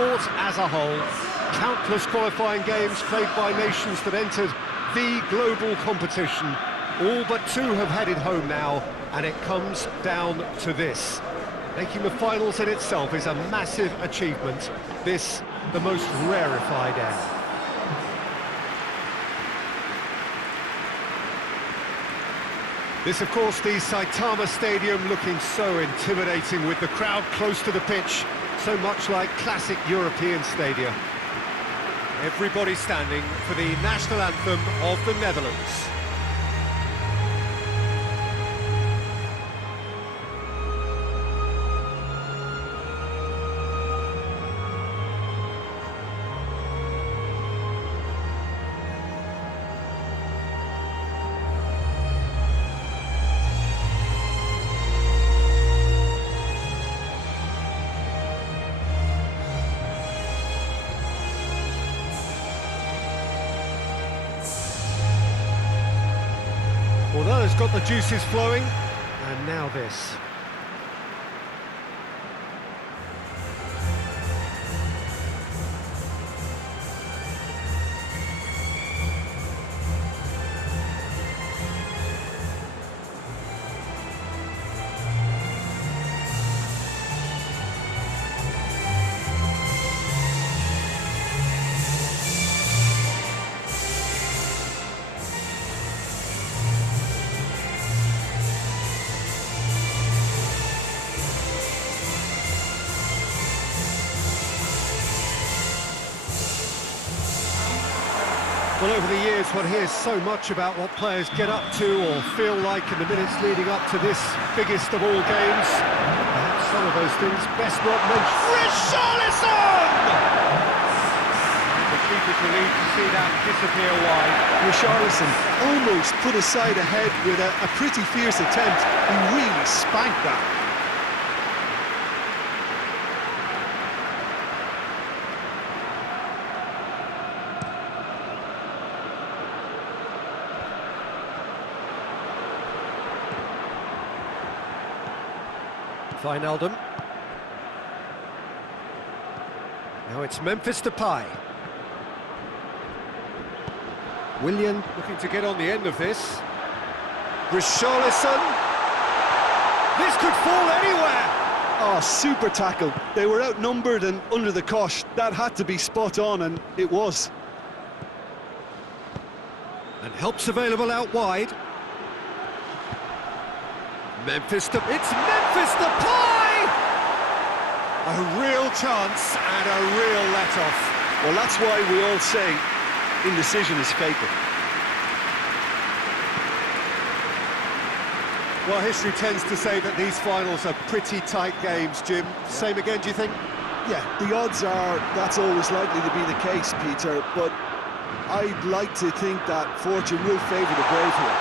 sport as a whole. Countless qualifying games played by nations that entered the global competition. All but two have headed home now, and it comes down to this. Making the finals in itself is a massive achievement. This, the most rarefied air. This, of course, the Saitama Stadium, looking so intimidating with the crowd close to the pitch, so much like classic European stadia. Everybody standing for the national anthem of the Netherlands. Well, that has got the juices flowing, and now this. Well, over the years, one hears so much about what players get up to or feel like in the minutes leading up to this biggest of all games. Perhaps some of those things best not mentioned. Richarlison! The keeper's relieved to see that disappear wide. Richarlison almost put his side ahead with a pretty fierce attempt. He really spanked that. Wijnaldum. Now it's Memphis Depay. Willian looking to get on the end of this. Richarlison. This could fall anywhere. Oh, super tackle. They were outnumbered and under the cosh. That had to be spot on, and it was. And help's available out wide. It's Memphis Depay! A real chance and a real let-off. Well, that's why we all say indecision is fatal. Well, history tends to say that these finals are pretty tight games, Jim. Same again, do you think? Yeah, the odds are that's always likely to be the case, Peter, but I'd like to think that fortune will favour the brave here.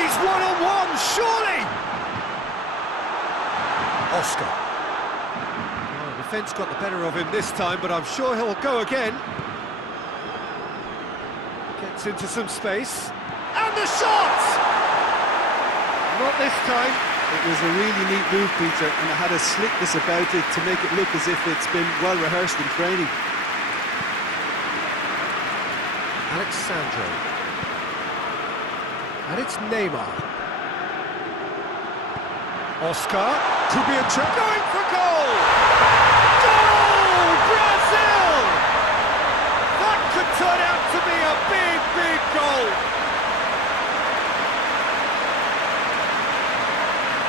He's one-on-one, surely! Oscar. Well, the defence got the better of him this time, but I'm sure he'll go again. Gets into some space. And the shot! Not this time. It was a really neat move, Peter, and it had a slickness about it to make it look as if it's been well rehearsed in training. Alex Sandro. And it's Neymar. Oscar, could be a chance. Going for goal! Goal! Brazil! That could turn out to be a big, big goal.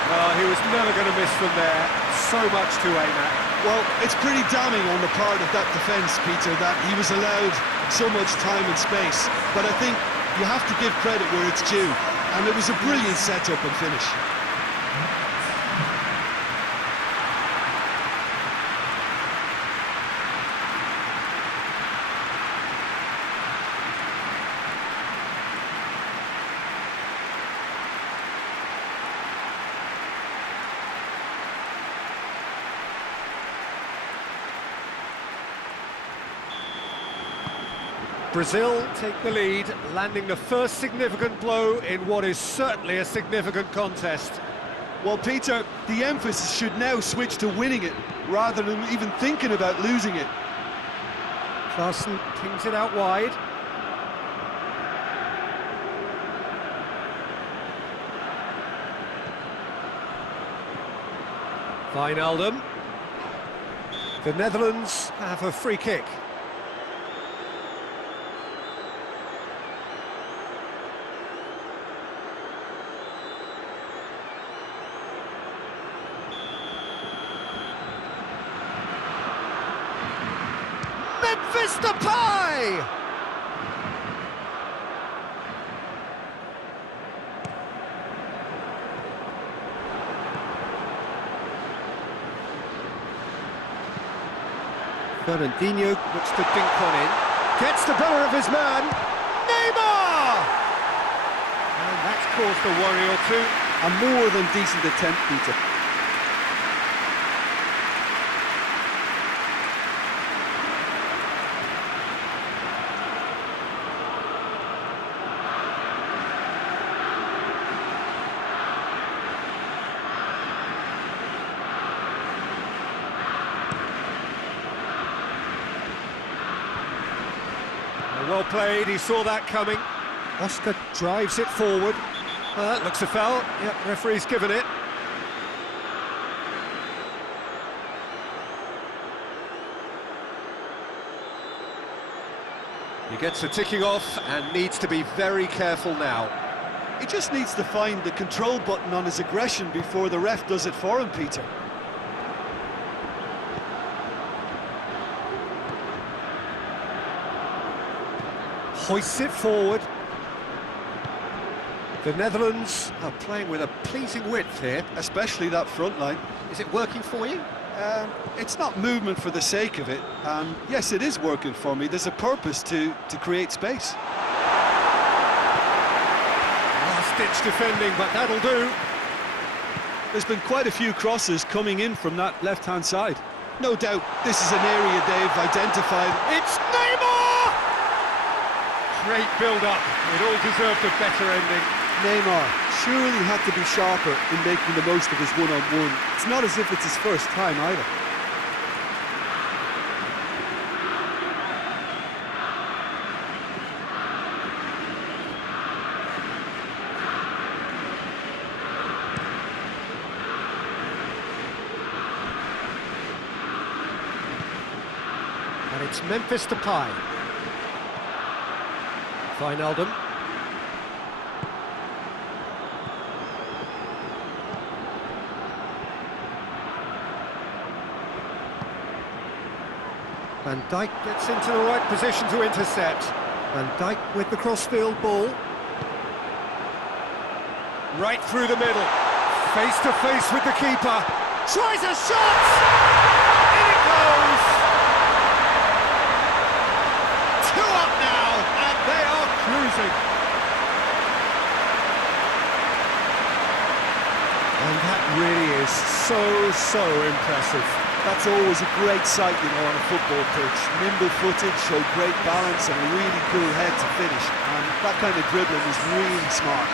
Well, he was never going to miss them there. So much to aim at. Well, it's pretty damning on the part of that defence, Peter, that he was allowed so much time and space. But I think you have to give credit where it's due. And it was a brilliant setup and finish. Brazil take the lead, landing the first significant blow in what is certainly a significant contest. Well, Peter, the emphasis should now switch to winning it, rather than even thinking about losing it. Klaassen pings it out wide. Wijnaldum. The Netherlands have a free kick. Memphis Depay! Fernandinho looks to dink on in. Gets the better of his man. Neymar! And that's caused a worry or two. A more than decent attempt, Peter. Well played, he saw that coming. Oscar drives it forward. That looks a foul. Yep, referee's given it. He gets the ticking off and needs to be very careful now. He just needs to find the control button on his aggression before the ref does it for him, Peter. Hoists it forward. The Netherlands are playing with a pleasing width here. Especially that front line. Is it working for you? It's not movement for the sake of it, and yes, it is working for me. There's a purpose to create space. Last-ditch defending, but that'll do. There's been quite a few crosses coming in from that left-hand side. No doubt this is an area they've identified. It's Neymar! Great build-up. It all deserved a better ending. Neymar surely had to be sharper in making the most of his one-on-one. It's not as if it's his first time either. And it's Memphis Depay. Wijnaldum. Van Dijk gets into the right position to intercept. Van Dijk with the crossfield ball. Right through the middle. Face to face with the keeper. Tries a shot! In it goes! 2 up now, and they are cruising. And that really is so impressive. That's always a great sight, you know, on a football pitch. Nimble-footed, showed great balance and a really cool head to finish. And that kind of dribbling is really smart.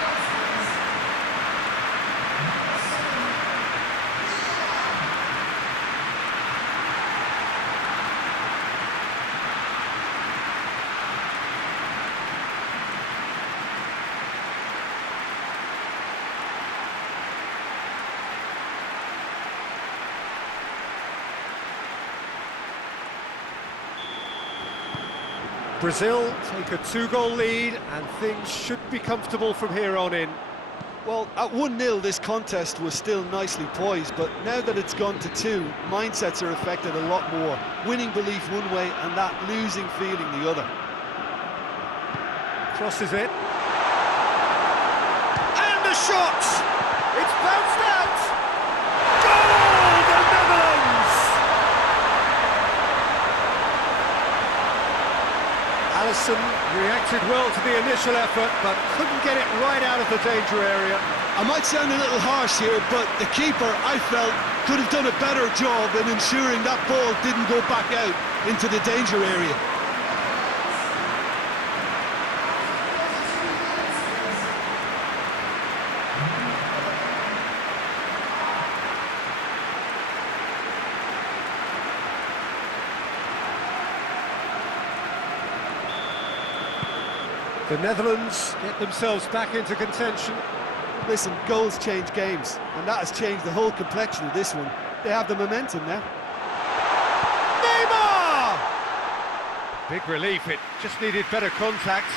Brazil take a 2-goal lead and things should be comfortable from here on in. Well, at 1-0 this contest was still nicely poised, but now that it's gone to 2, mindsets are affected a lot more. Winning belief one way and that losing feeling the other. Crosses it. And a shot! It's bounced out! Goal! The Netherlands! Alisson reacted well to the initial effort, but couldn't get it right out of the danger area. I might sound a little harsh here, but the keeper, I felt, could have done a better job in ensuring that ball didn't go back out into the danger area. The Netherlands get themselves back into contention. Listen, goals change games, and that has changed the whole complexion of this one. They have the momentum now. Neymar! Big relief, it just needed better contact.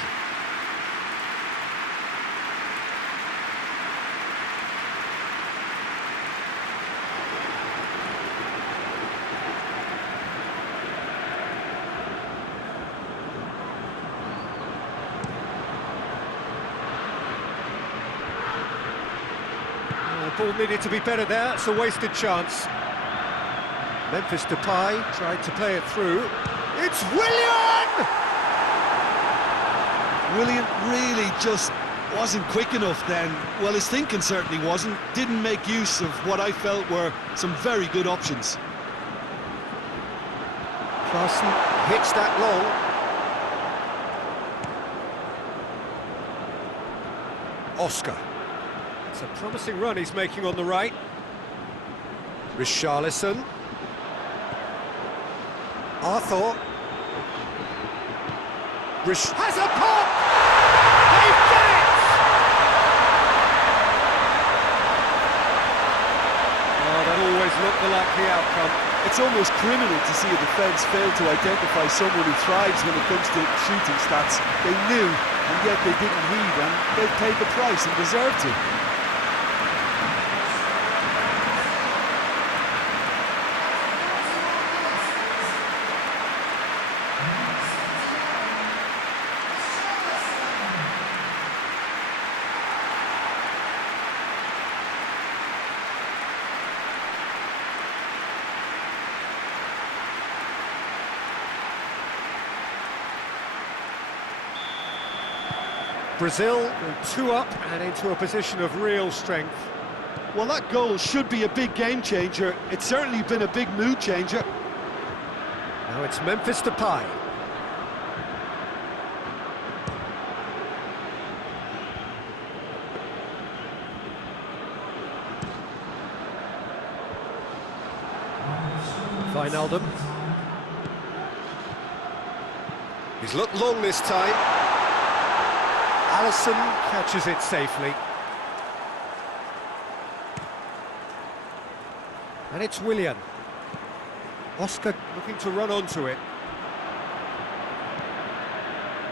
The ball needed to be better there, it's a wasted chance. Memphis Depay tried to play it through. It's Willian! Willian really just wasn't quick enough then. Well, his thinking certainly wasn't. Didn't make use of what I felt were some very good options. Klaassen hits that long. Oscar. It's a promising run he's making on the right. Richarlison. Arthur. Has a pop! They've done it! Oh, that always looked the likely outcome. It's almost criminal to see a defence fail to identify someone who thrives when it comes to shooting stats. They knew, and yet they didn't heed, and they've paid the price and deserve to. Brazil 2 up and into a position of real strength. Well, that goal should be a big game changer. It's certainly been a big mood changer. Now it's Memphis Depay. Wijnaldum. He's looked long this time. Alisson catches it safely. And it's Willian. Oscar looking to run onto it.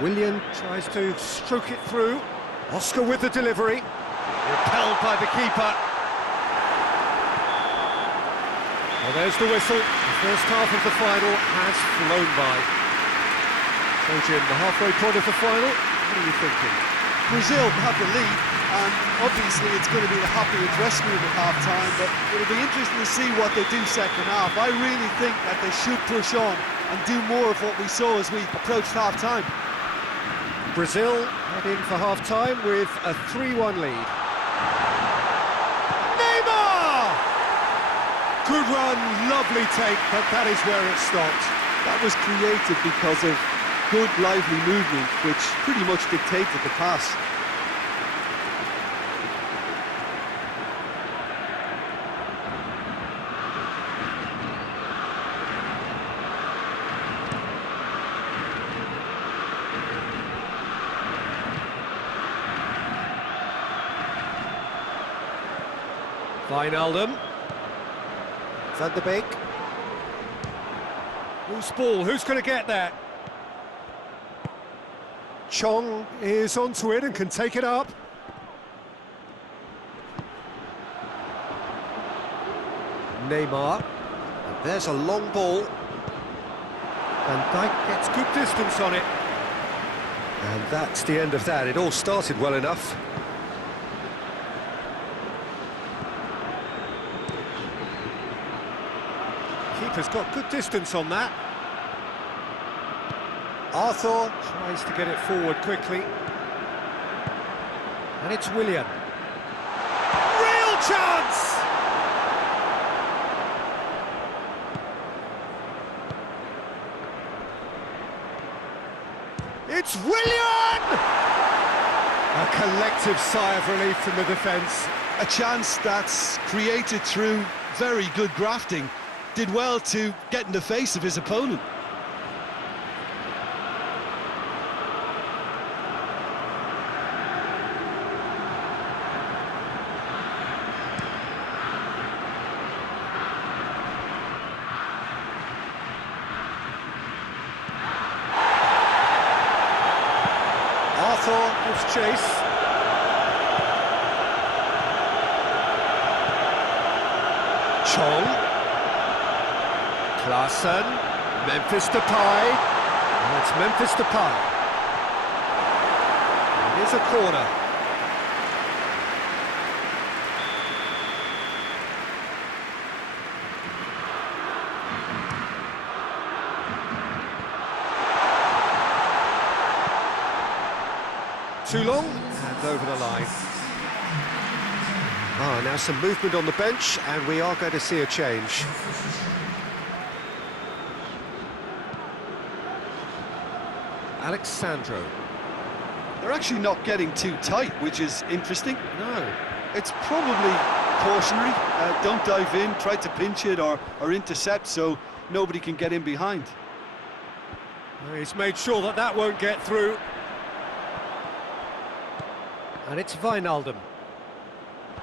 Willian tries to stroke it through. Oscar with the delivery. Repelled by the keeper. Well, there's the whistle. The first half of the final has flown by. So, Jim, the halfway point of the final, what are you thinking? Brazil have the lead, and obviously it's going to be the happier dressing room at half-time, but it'll be interesting to see what they do second half. I really think that they should push on and do more of what we saw as we approached half-time. Brazil head in for half-time with a 3-1 lead. Neymar! Good run, lovely take, but that is where it stopped. That was created because of good, lively movement, which pretty much dictated the pass. Wijnaldum. Van de Beek. Loose ball, who's going to get that? Chong is onto it and can take it up. Neymar. And there's a long ball. Van Dijk gets good distance on it. And that's the end of that. It all started well enough. Keeper's got good distance on that. Arthur tries to get it forward quickly. And it's Willian. Real chance! It's Willian! A collective sigh of relief from the defence. A chance that's created through very good grafting. Did well to get in the face of his opponent. Warsaw gives chase. Chong. Klaassen. Memphis Depay. And it's Memphis Depay. It is a corner. Too long, and over the line. Now some movement on the bench, and we are going to see a change. Alexandro. They're actually not getting too tight, which is interesting. No. It's probably cautionary. Don't dive in, try to pinch it or intercept so nobody can get in behind. He's made sure that that won't get through. And it's Wijnaldum.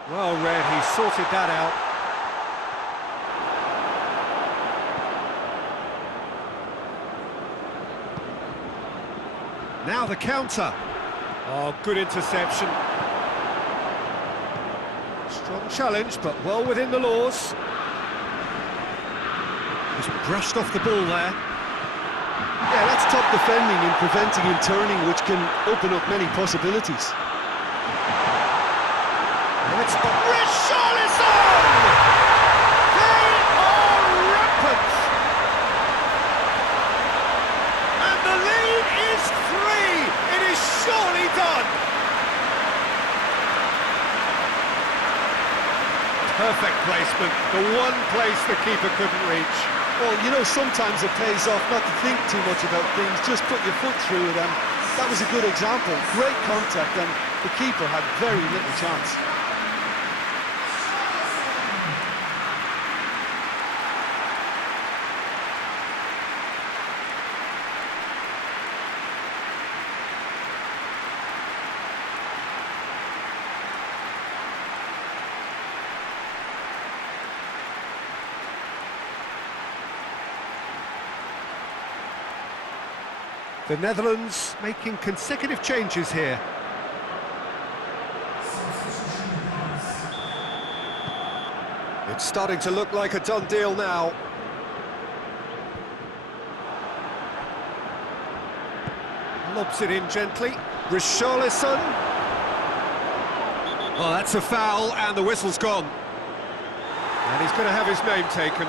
Well read, he sorted that out. Now the counter. Oh, good interception. Strong challenge, but well within the laws. He's brushed off the ball there. Yeah, that's top defending and preventing him turning, which can open up many possibilities. It's Richarlison! They are rampant! And the lead is 3! It is surely done! Perfect placement, the one place the keeper couldn't reach. Well, you know, sometimes it pays off not to think too much about things, just put your foot through it, and that was a good example. Great contact, and the keeper had very little chance. The Netherlands making consecutive changes here. It's starting to look like a done deal now. Lobs it in gently. Richarlison. Oh, that's a foul, and the whistle's gone. And he's going to have his name taken.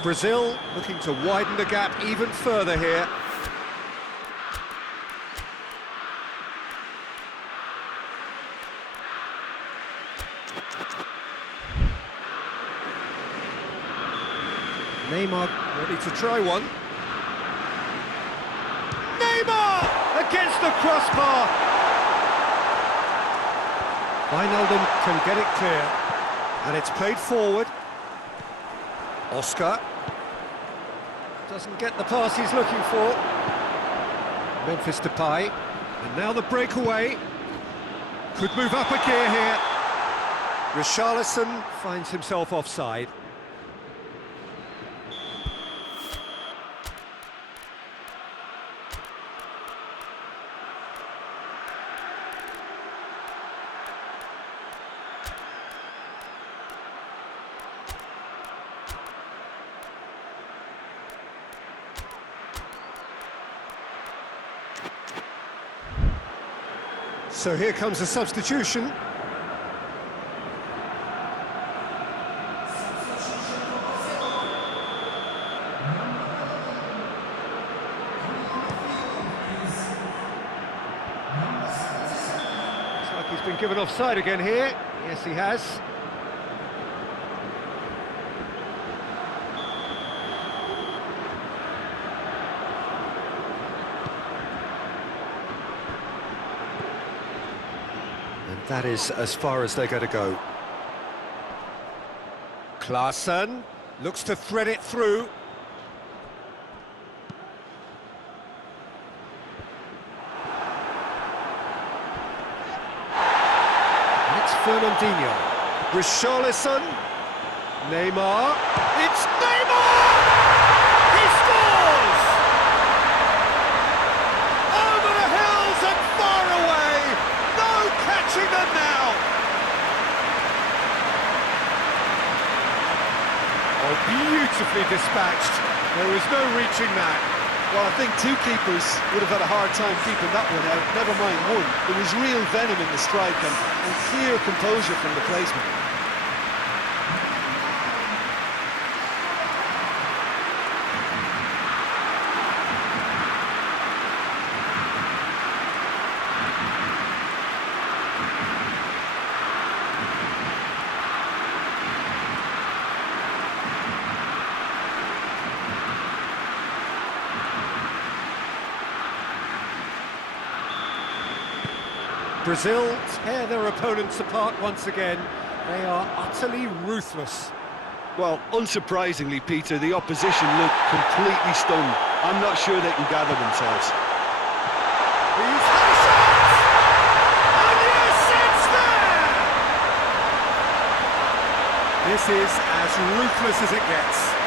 Brazil looking to widen the gap even further here. Neymar ready to try one. Neymar against the crossbar. Wijnaldum can get it clear, and it's played forward. Oscar doesn't get the pass he's looking for. Memphis Depay, and now the breakaway. Could move up a gear here. Richarlison finds himself offside. So here comes a substitution. Looks like he's been given offside again here. Yes, he has. That is as far as they're going to go. Klaassen looks to thread it through. Fernandinho. Richarlison. Neymar. It's Neymar! He scores! Over the hills and far away. No catching them now. Oh, beautifully dispatched. There was no reaching that. Well, I think two keepers would have had a hard time keeping that one out, never mind one. There was real venom in the strike and clear composure from the placement. Brazil tear their opponents apart once again. They are utterly ruthless. Well, unsurprisingly, Peter, the opposition look completely stunned. I'm not sure they can gather themselves. He's had a shot! And yes, it's there! This is as ruthless as it gets.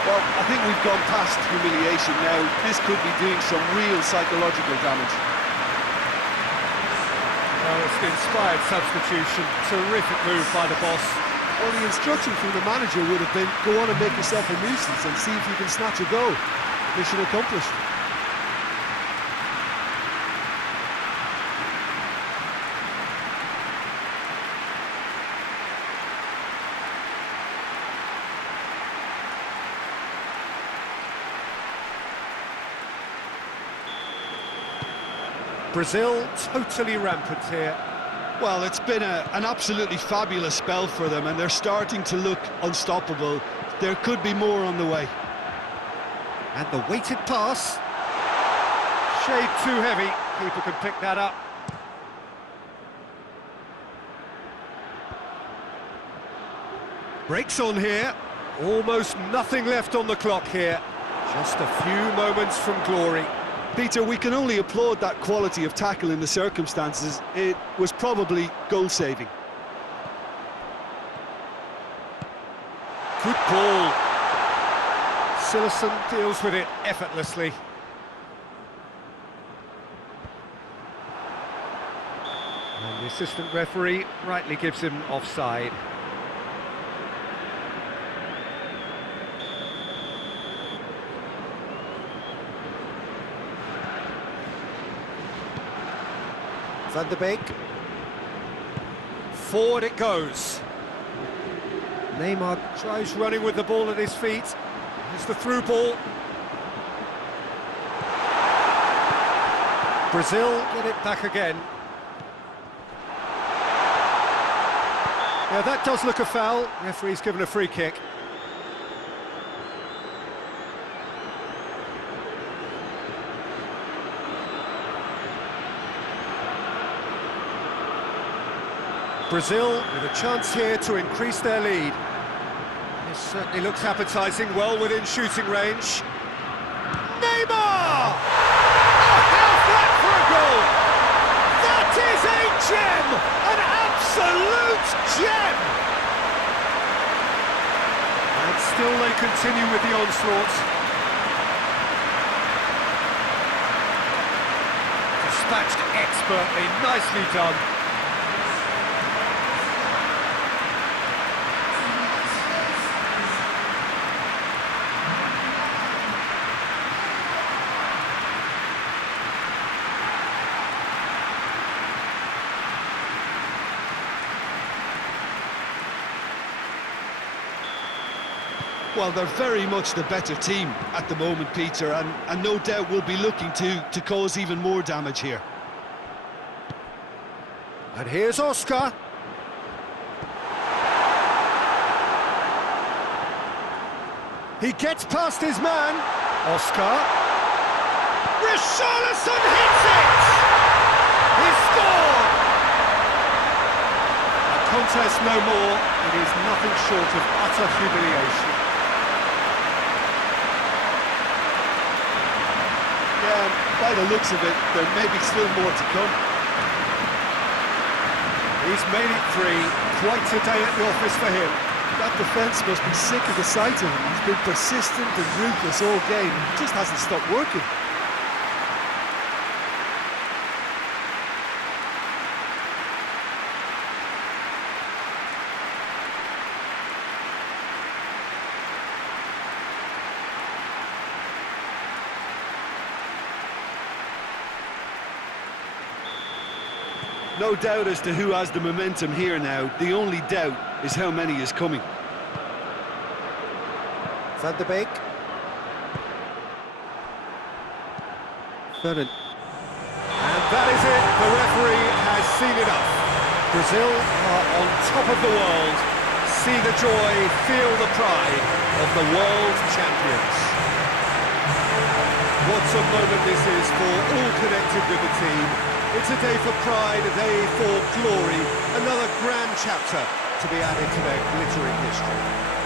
Well, I think we've gone past humiliation now. This could be doing some real psychological damage. Well, it's the inspired substitution. Terrific move by the boss. Well, the instruction from the manager would have been, go on and make yourself a nuisance and see if you can snatch a goal. Mission accomplished. Brazil totally rampant here. Well, it's been an absolutely fabulous spell for them, and they're starting to look unstoppable. There could be more on the way. And the weighted pass. Shade too heavy. Keeper can pick that up. Breaks on here. Almost nothing left on the clock here. Just a few moments from glory. Peter, we can only applaud that quality of tackle in the circumstances. It was probably goal-saving. Good ball. Cillessen deals with it effortlessly. And the assistant referee rightly gives him offside. Van de Beek. Forward it goes. Neymar tries running with the ball at his feet. Here's the through ball. Brazil get it back again. Yeah, that does look a foul. Referee's given a free kick. Brazil with a chance here to increase their lead. This certainly looks appetising, well within shooting range. Neymar! Oh, how flat for a goal! That is a gem! An absolute gem! And still they continue with the onslaught. Dispatched expertly, nicely done. Well, they're very much the better team at the moment, Peter, and no doubt will be looking to cause even more damage here. And here's Oscar. He gets past his man. Oscar. Richarlison hits it! He scored! A contest no more. It is nothing short of utter humiliation. Yeah, by by the looks of it, there may be still more to come. He's made it three. Quite a day at the office for him. That defence must be sick of the sight of him. He's been persistent and ruthless all game. He just hasn't stopped working. No doubt as to who has the momentum here now. The only doubt is how many is coming. Van de Beek. Ferdinand. And that is it. The referee has seen enough. Brazil are on top of the world. See the joy, feel the pride of the world champions. What a moment this is for all connected with the team. It's a day for pride, a day for glory, another grand chapter to be added to their glittering history.